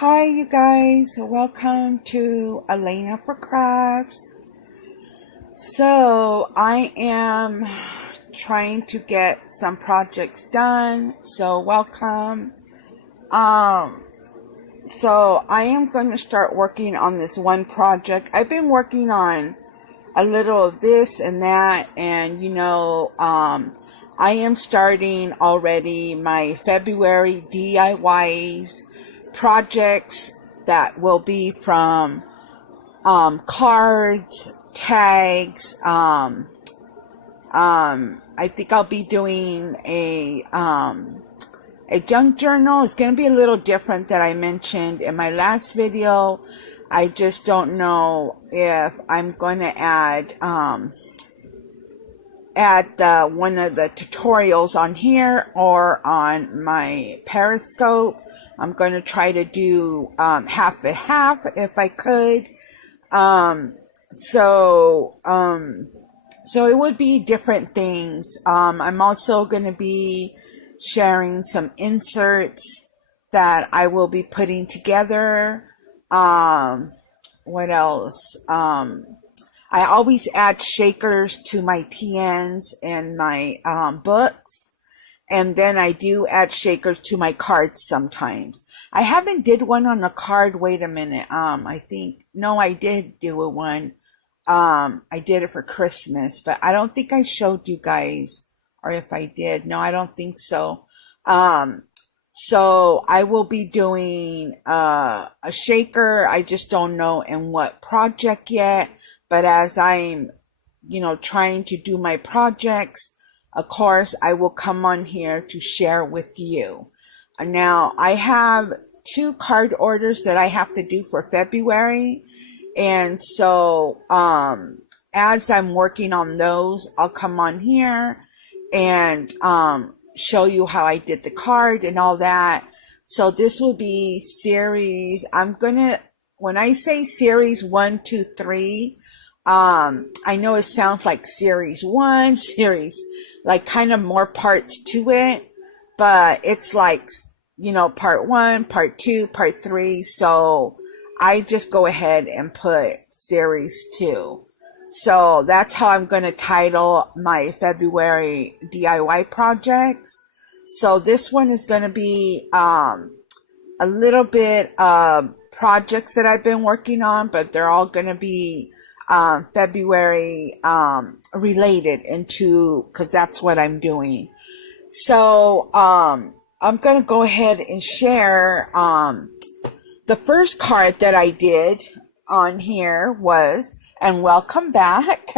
Hi, you guys. Welcome to Elena for Crafts. So, I am trying to get some projects done. So, welcome. Um, so I am going to start working on this one project. I've been working on a little of this and that, and I am starting already my February DIYs projects that will be from cards, tags. I think I'll be doing a junk journal. Is going to be a little different that I mentioned in my last video. I just don't know if I'm going to add one of the tutorials on here or on my Periscope. I'm going to try to do half and half if I could. So it would be different things. I'm also going to be sharing some inserts that I will be putting together. What else? I always add shakers to my TNs and my books. And then I do add shakers to my cards sometimes. I haven't did one on a card. Wait a minute. I did do one. I did it for Christmas, but I don't think I showed you guys, or if I did. No, I don't think so. So I will be doing a shaker. I just don't know in what project yet. But as I'm, trying to do my projects, of course, I will come on here to share with you. Now, I have 2 card orders that I have to do for February. And so, as I'm working on those, I'll come on here and show you how I did the card and all that. So this will be series, when I say series 1, 2, 3, I know it sounds like series 1, series, like kind of more parts to it, but it's like, part 1, part 2, part 3. So I just go ahead and put series 2. So that's how I'm going to title my February DIY projects. So this one is going to be a little bit of projects that I've been working on, but they're all going to be February related because that's what I'm doing. So I'm going to go ahead and share the first card that I did on here was, and welcome back,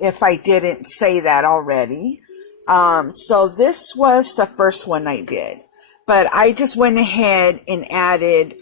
if I didn't say that already. So this was the first one I did, but I just went ahead and added,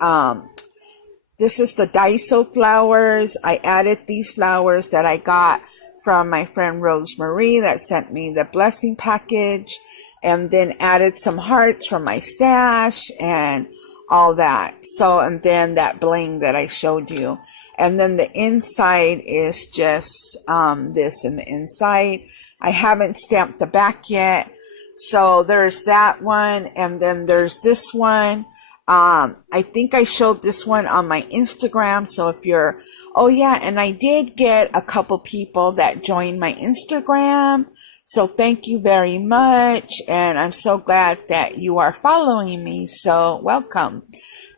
this is the Daiso flowers. I added these flowers that I got from my friend Rosemarie that sent me the blessing package, and then added some hearts from my stash and all that. So, and then that bling that I showed you. And then the inside is just this in the inside. I haven't stamped the back yet. So there's that one. And then there's this one. I think I showed this one on my Instagram. So if you're, and I did get a couple people that joined my Instagram. So thank you very much. And I'm so glad that you are following me. So welcome.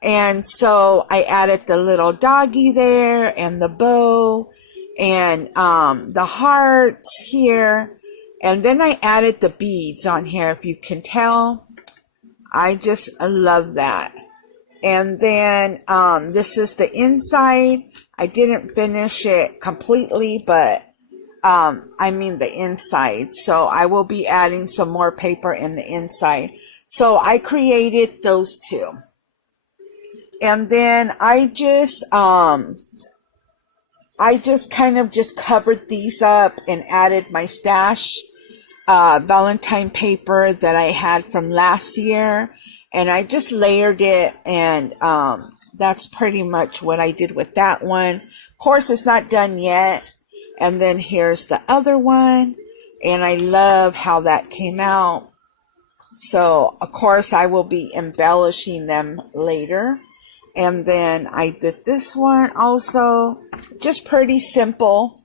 And so I added the little doggy there and the bow and, the hearts here. And then I added the beads on here. If you can tell, I love that. And then, this is the inside. I didn't finish it completely, but the inside. So I will be adding some more paper in the inside. So I created those 2. And then I just kind of just covered these up and added my stash, Valentine paper that I had from last year. And I just layered it, and that's pretty much what I did with that one. Of course, it's not done yet. And then here's the other one, and I love how that came out. So of course I will be embellishing them later. And then I did this one also, just pretty simple.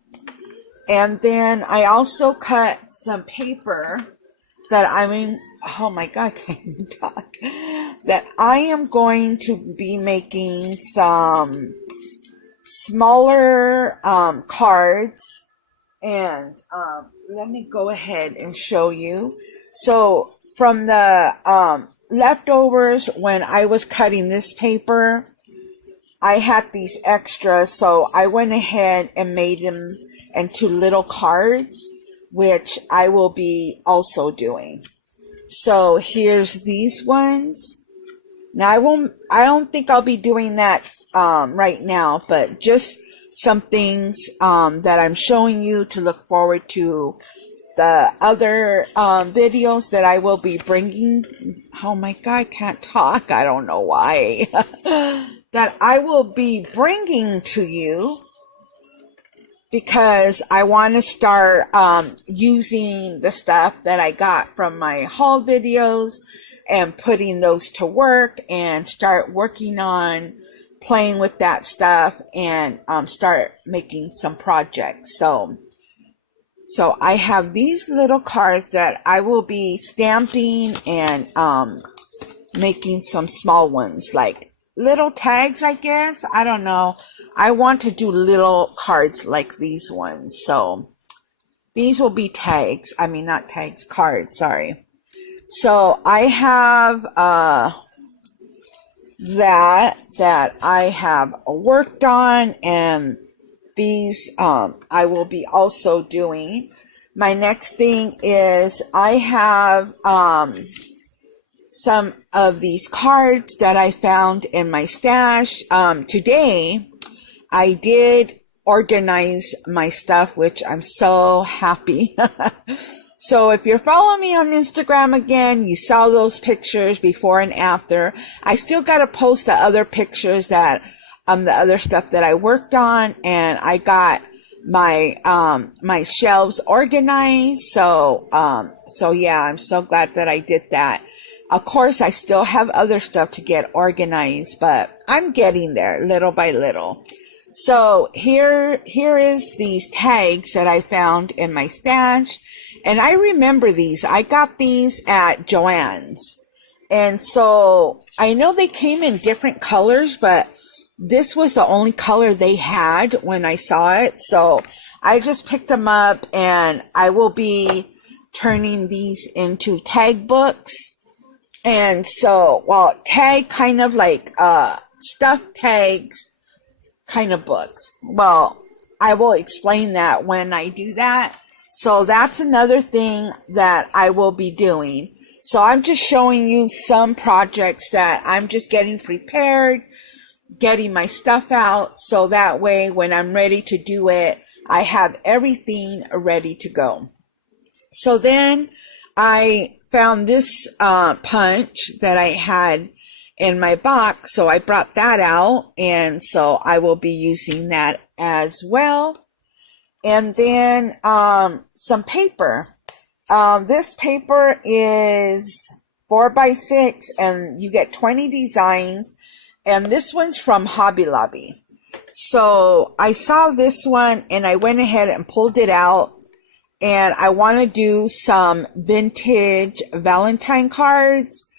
And then I also cut some paper that oh my God, I can't even talk. That I am going to be making some smaller cards. And let me go ahead and show you. So from the leftovers, when I was cutting this paper, I had these extras, so I went ahead and made them into little cards, which I will be also doing. So here's these ones. Now I don't think I'll be doing that right now, but just some things that I'm showing you to look forward to the other videos that I will be bringing. Oh my God, I can't talk. I don't know why. That I will be bringing to you, because I want to start using the stuff that I got from my haul videos and putting those to work, and start working on playing with that stuff, and start making some projects. So I have these little cards that I will be stamping and making some small ones, like little tags, I guess. I don't know. I want to do little cards like these ones. So these will be tags. I mean, not tags, cards, sorry. So I have that I have worked on, and these I will be also doing. My next thing is I have some of these cards that I found in my stash. Today I did organize my stuff, which I'm so happy. So if you're following me on Instagram again, you saw those pictures before and after. I still got to post the other pictures that the other stuff that I worked on, and I got my my shelves organized. So yeah, I'm so glad that I did that. Of course, I still have other stuff to get organized, but I'm getting there little by little. So here is these tags that I found in my stash. And I remember these. I got these at Joann's. And so I know they came in different colors, but this was the only color they had when I saw it. So I just picked them up, and I will be turning these into tag books. And so, well, tag kind of like stuffed tags kind of books. Well, I will explain that when I do that. So that's another thing that I will be doing. So I'm just showing you some projects that I'm just getting prepared, getting my stuff out, so that way when I'm ready to do it, I have everything ready to go. So then I found this punch that I had in my box, so I brought that out, and so I will be using that as well. And then some paper. This paper is 4x6, and you get 20 designs, and this one's from Hobby Lobby. So I saw this one, and I went ahead and pulled it out, and I want to do some vintage Valentine cards.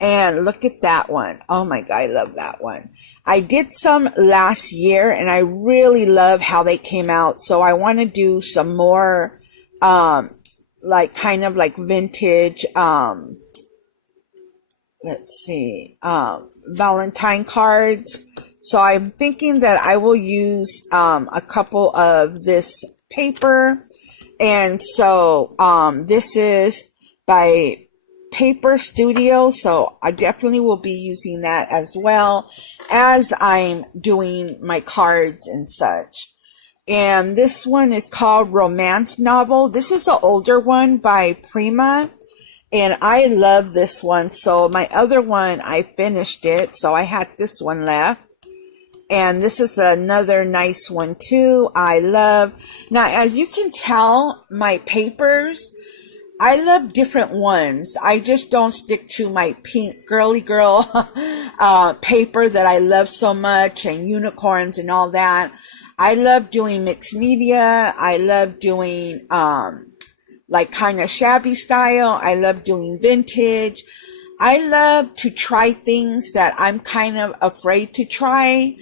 And look at that one. Oh my God, I love that one. I did some last year, and I really love how they came out. So I want to do some more, like kind of like vintage, let's see, Valentine cards. So I'm thinking that I will use, a couple of this paper. And so, this is by Paper Studio, so I definitely will be using that as well as I'm doing my cards and such. And this one is called Romance Novel. This is an older one by Prima, and I love this one. So my other one, I finished it, so I had this one left. And this is another nice one too. I love, now as you can tell, my papers, I love different ones. I just don't stick to my pink girly girl paper that I love so much, and unicorns and all that. I love doing mixed media. I love doing like kind of shabby style. I love doing vintage. I love to try things that I'm kind of afraid to try,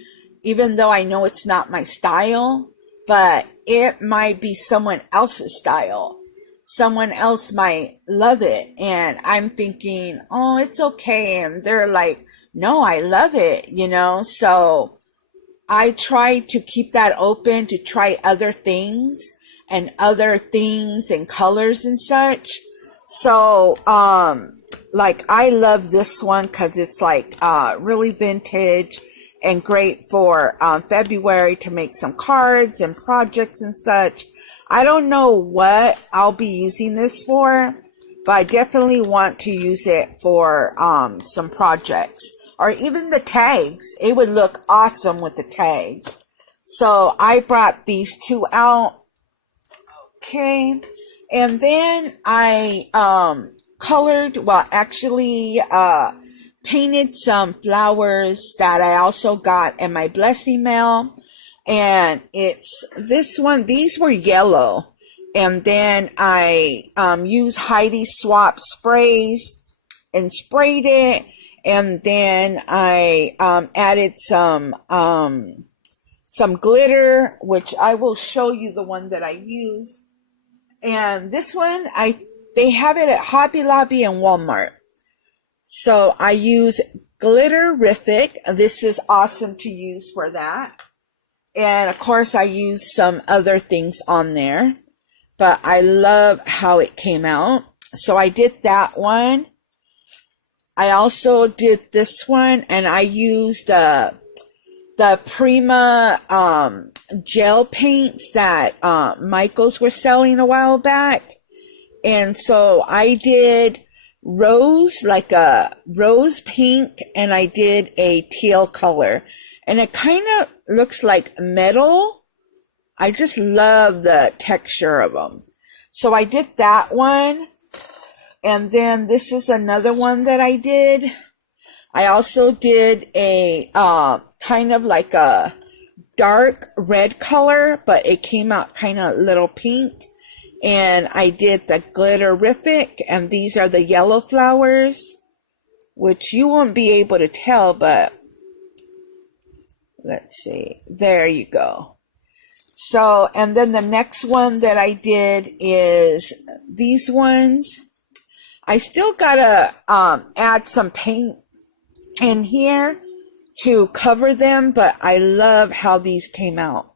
even though I know it's not my style, but it might be someone else's style. Someone else might love it. And I'm thinking, oh, it's okay. And they're like, no, I love it, you know? So I try to keep that open to try other things and colors and such. So, like I love this one because it's like, really vintage and great for, February to make some cards and projects and such. I don't know what I'll be using this for, but I definitely want to use it for, some projects or even the tags. It would look awesome with the tags. So I brought these two out. Okay. And then I, colored, well, actually, painted some flowers that I also got in my blessing mail. And it's this one, these were yellow. And then I, used Heidi Swap sprays and sprayed it. And then I, added some glitter, which I will show you the one that I use. And this one, they have it at Hobby Lobby and Walmart. So I use Glitterific. This is awesome to use for that. And of course I use some other things on there, but I love how it came out. So I did that one. I also did this one, and I used the Prima gel paints that Michaels were selling a while back. And so I did rose, like a rose pink, and I did a teal color. And it kind of looks like metal. I just love the texture of them. So I did that one. And then this is another one that I did. I also did a kind of like a dark red color, but it came out kind of little pink. And I did the Glitterific, and these are the yellow flowers, which you won't be able to tell, but let's see. There you go. So, and then the next one that I did is these ones. I still gotta add some paint in here to cover them, but I love how these came out.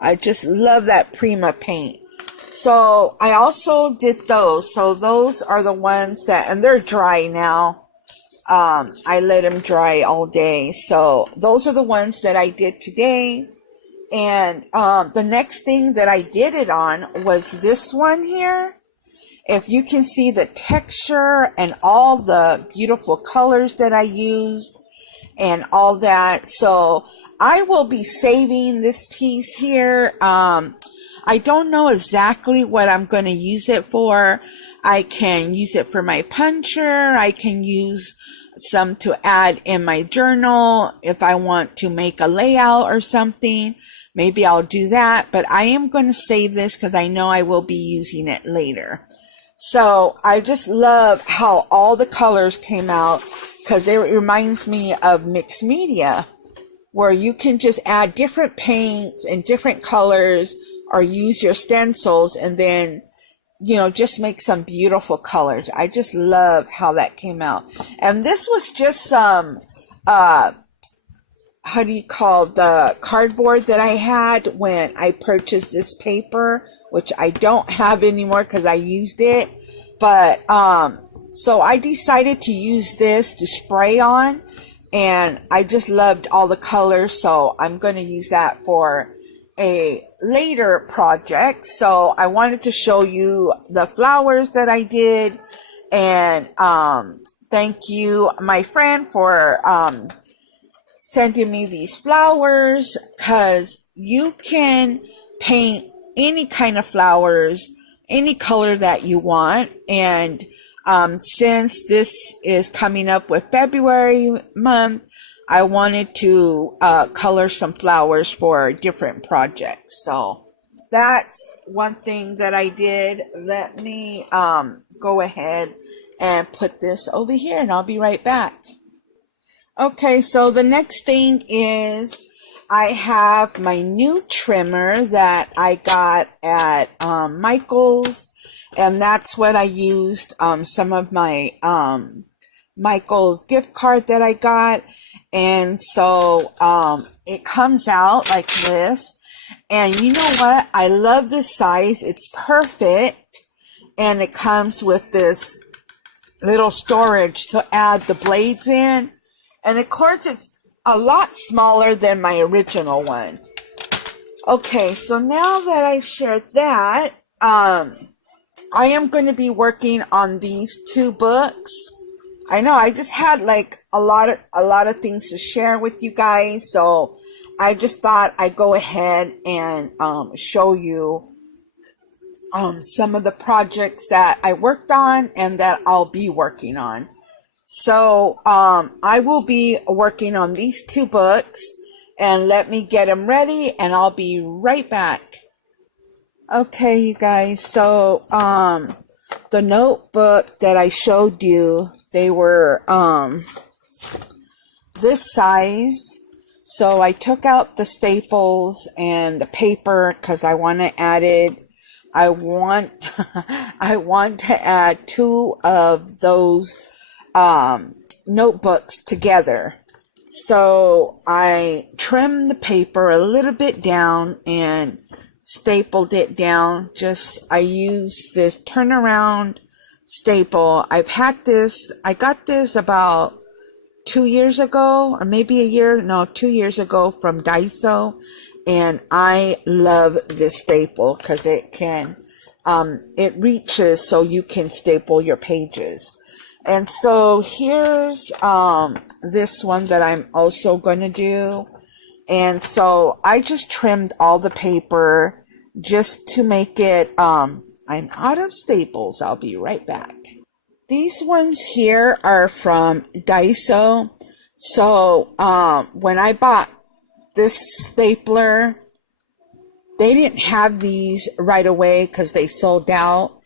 I just love that Prima paint. So I also did those. So those are the ones that, and they're dry now. I let them dry all day. So those are the ones that I did today. And the next thing that I did it on was this one here. If you can see the texture and all the beautiful colors that I used and all that. So I will be saving this piece here. I don't know exactly what I'm going to use it for. I can use it for my puncher. I can use some to add in my journal if I want to make a layout or something. Maybe I'll do that, but I am going to save this because I know I will be using it later. So I just love how all the colors came out, because it reminds me of mixed media, where you can just add different paints and different colors, or use your stencils and then, you know, just make some beautiful colors. I just love how that came out. And this was just some, how do you call the cardboard that I had when I purchased this paper, which I don't have anymore because I used it. But, so I decided to use this to spray on, and I just loved all the colors. So I'm going to use that for a later project. So I wanted to show you the flowers that I did. And, thank you, my friend, for, sending me these flowers, because you can paint any kind of flowers, any color that you want. And since this is coming up with February month, I wanted to color some flowers for different projects. So that's one thing that I did. Let me go ahead and put this over here, and I'll be right back. Okay, so the next thing is I have my new trimmer that I got at Michael's, and that's what I used some of my Michael's gift card that I got. And so it comes out like this. And you know what? I love this size. It's perfect. And it comes with this little storage to add the blades in. And of course, it's a lot smaller than my original one. Okay, so now that I shared that, I am going to be working on these 2 books. I know I just had like a lot of things to share with you guys, so I just thought I'd go ahead and show you some of the projects that I worked on and that I'll be working on. So I will be working on these 2 books, and let me get them ready and I'll be right back. Okay, you guys, so the notebook that I showed you, they were this size. So I took out the staples and the paper because I want to add it. I want to add 2 of those notebooks together. So I trimmed the paper a little bit down and stapled it down. I used this turnaround staple. I got this about 2 years ago, or maybe 2 years ago from Daiso. And I love this staple because it reaches so you can staple your pages. And so here's this one that I'm also going to do. And so I just trimmed all the paper just to make it, I'm out of staples. I'll be right back. These ones here are from Daiso. So when I bought this stapler, they didn't have these right away because they sold out.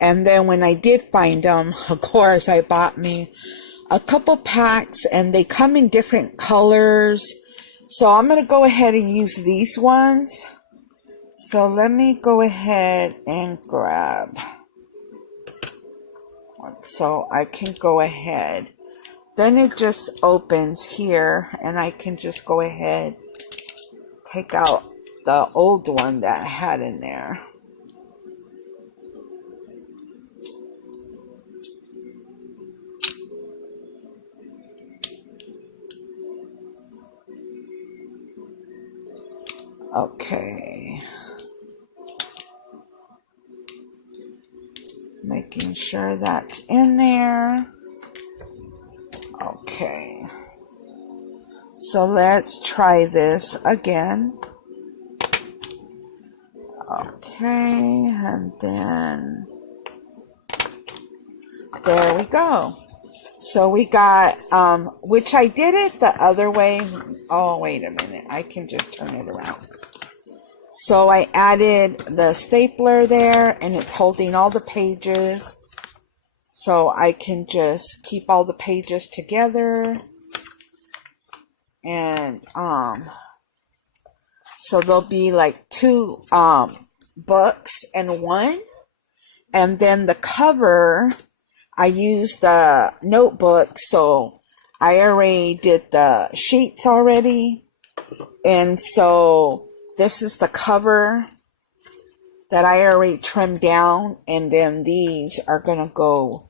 And then when I did find them, of course, I bought me a couple packs, and they come in different colors. So I'm going to go ahead and use these ones. So let me go ahead and grab one so I can go ahead. Then it just opens here, and I can just go ahead, take out the old one that I had in there. Okay. Making sure that's in there. Okay. So let's try this again. Okay, and then there we go. So we got, which I did it the other way. Oh, wait a minute. I can just turn it around. So I added the stapler there, and it's holding all the pages. So I can just keep all the pages together. And, so there'll be like 2, books in one. And then the cover, I used the notebook, so I already did the sheets already. And so this is the cover that I already trimmed down. And then these are going to go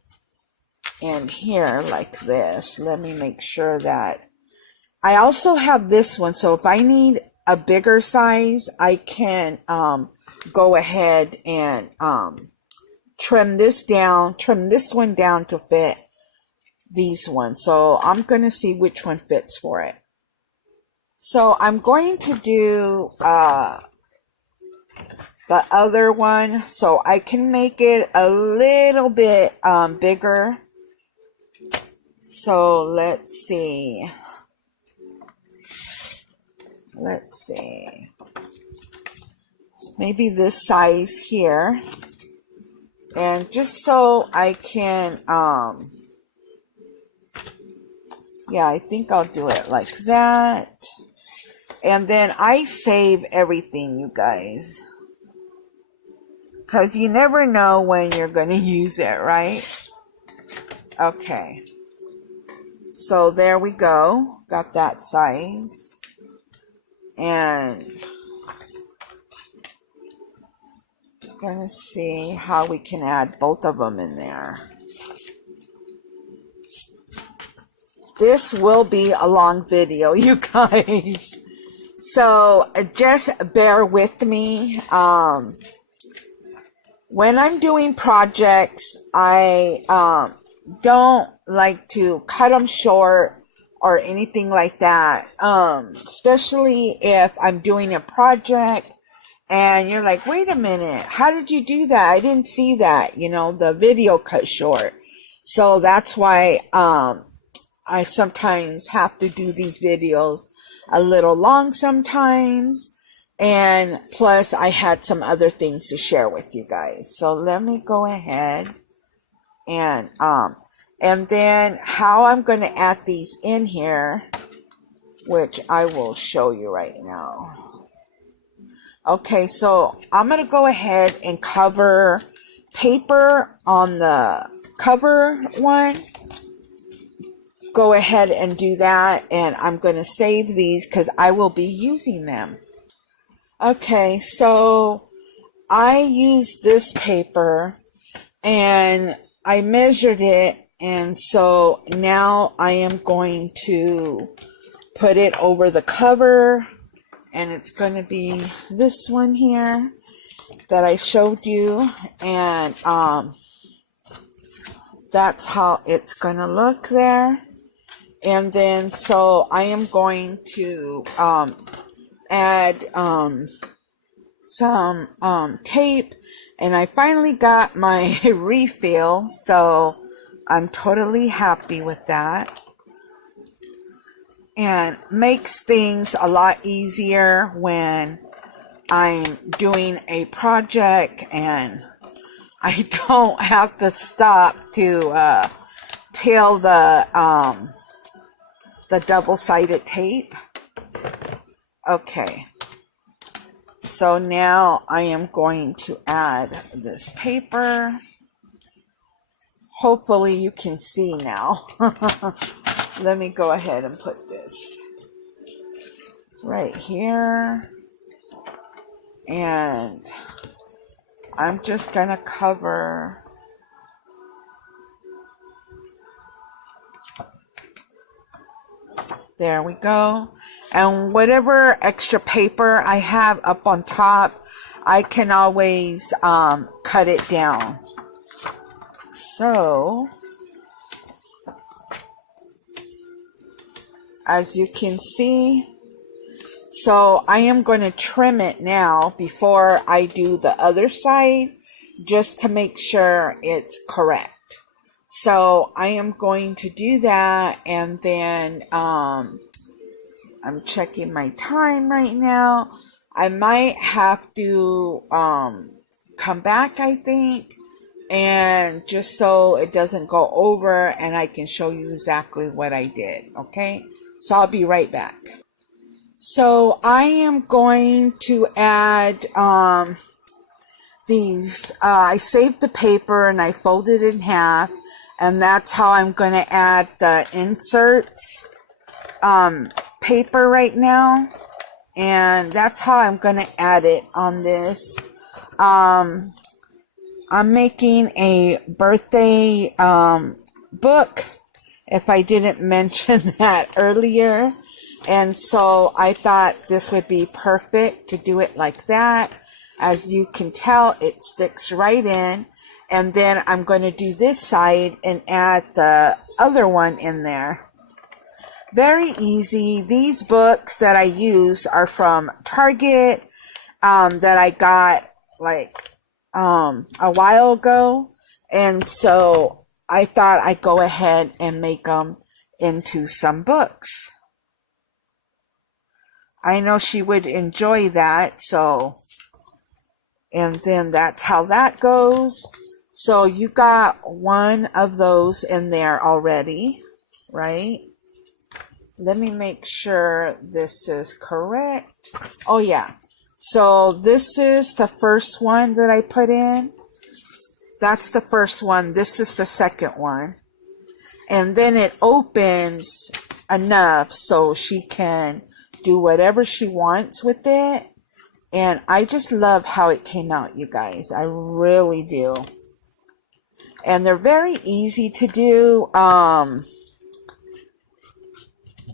in here like this. Let me make sure that I also have this one. So if I need a bigger size, I can go ahead and trim this one down to fit these ones. So I'm going to see which one fits for it. So I'm going to do the other one so I can make it a little bit bigger. So let's see. Maybe this size here. And just so I can, yeah, I think I'll do it like that. And then I save everything, you guys. Because you never know when you're going to use it, right? Okay. So there we go. Got that size. And gonna see how we can add both of them in there. This will be a long video, you guys. So just bear with me. When I'm doing projects, I don't like to cut them short or anything like that. Especially if I'm doing a project and you're like, wait a minute, how did you do that? I didn't see that, you know, the video cut short. So that's why I sometimes have to do these videos a little long sometimes. And plus I had some other things to share with you guys. So let me go ahead and then how I'm going to add these in here, which I will show you right now. Okay, so I'm going to go ahead and cover paper on the cover one. Go ahead and do that, and I'm going to save these because I will be using them. Okay, so I used this paper and I measured it, and so now I am going to put it over the cover. And it's going to be this one here that I showed you. And that's how it's going to look there. And then, so I am going to add some tape. And I finally got my refill. So I'm totally happy with that. And makes things a lot easier when I'm doing a project and I don't have to stop to peel the double-sided tape. Okay, so now I am going to add this paper. Hopefully you can see now. Let me go ahead and put this right here. And I'm just going to cover there we go. And whatever extra paper I have up on top, I can always cut it down. So as you can see, so I am going to trim it now before I do the other side, just to make sure it's correct. So I am going to do that, and then I'm checking my time right now. I might have to come back, I think, and just so it doesn't go over and I can show you exactly what I did. Okay, so I'll be right back. So I am going to add these. I saved the paper and I folded it in half, and that's how I'm going to add the inserts paper right now. And that's how I'm going to add it on this. I'm making a birthday book, if I didn't mention that earlier. And so I thought this would be perfect to do it like that. As you can tell, it sticks right in. And then I'm going to do this side and add the other one in there. Very easy. These books that I use are from Target that I got like a while ago, and so I thought I'd go ahead and make them into some books. I know she would enjoy that, so, and then that's how that goes. So you got one of those in there already, right? Let me make sure this is correct. Oh yeah. So this is the first one that I put in. That's the first one. This is the second one. And then it opens enough so she can do whatever she wants with it. And I just love how it came out, you guys. I really do. And they're very easy to do.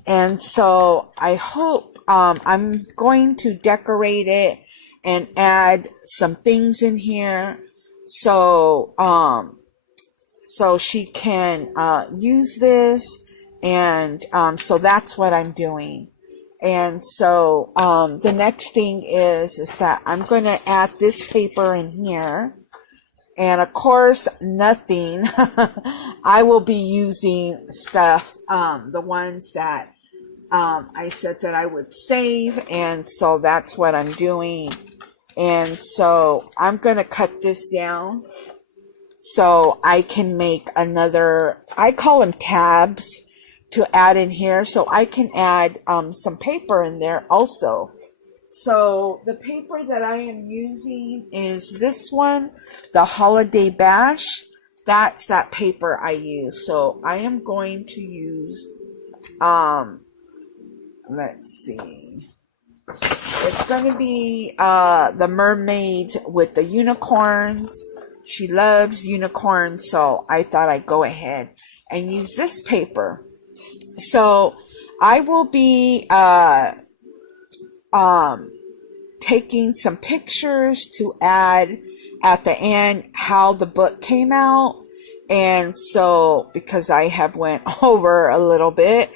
And so I hope I'm going to decorate it and add some things in here so so she can use this, and so that's what I'm doing. And so the next thing is that I'm going to add this paper in here. And of course, nothing. I will be using stuff, the ones that I said that I would save. And so that's what I'm doing. And so I'm going to cut this down so I can make another, I call them tabs, to add in here. So I can add some paper in there also. So the paper that I am using is this one, the Holiday Bash. That's that paper I use. So I am going to use, let's see. It's going to be the mermaid with the unicorns. She loves unicorns, so I thought I'd go ahead and use this paper. So I will be taking some pictures to add at the end how the book came out. And so, because I have went over a little bit,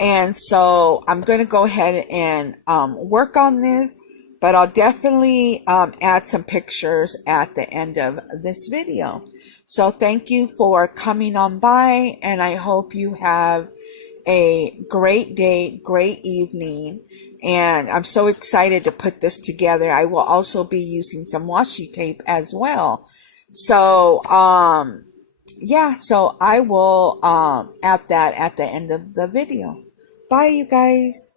and so I'm going to go ahead and work on this, but I'll definitely add some pictures at the end of this video. So thank you for coming on by, and I hope you have a great day, great evening. And I'm so excited to put this together. I will also be using some washi tape as well. So, yeah, so I will add that at the end of the video. Bye, you guys.